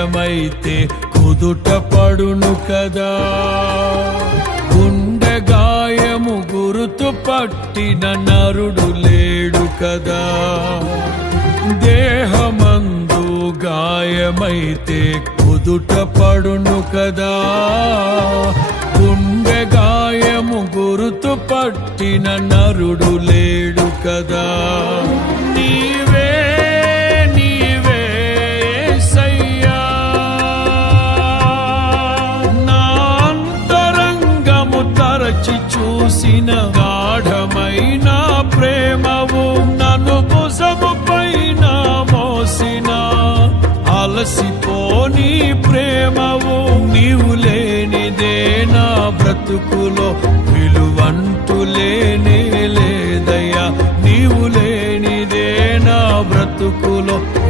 గాయమైతే కుదుట పడును కదా. గుండె గాయము గురుతు పట్టిన నరుడు లేడు కదా. దేహమందు గాయమైతే కుదుట పడును కదా. గుండె గాయము గురుతు పట్టిన నరుడు లేడు కదా. నీవే నీవే యేసయ్యా, నా అంతరంగము తరచి చూసిన గాఢమైన ప్రేమవు, నన్ను భుజము పైన మోసిన అలసిపోని ప్రేమవు. నీవు లేనిదే నా బ్రతుకులో విలువంటూ లేనే లేదయ్యా. నీవు లేనిదే నా బ్రతుకులో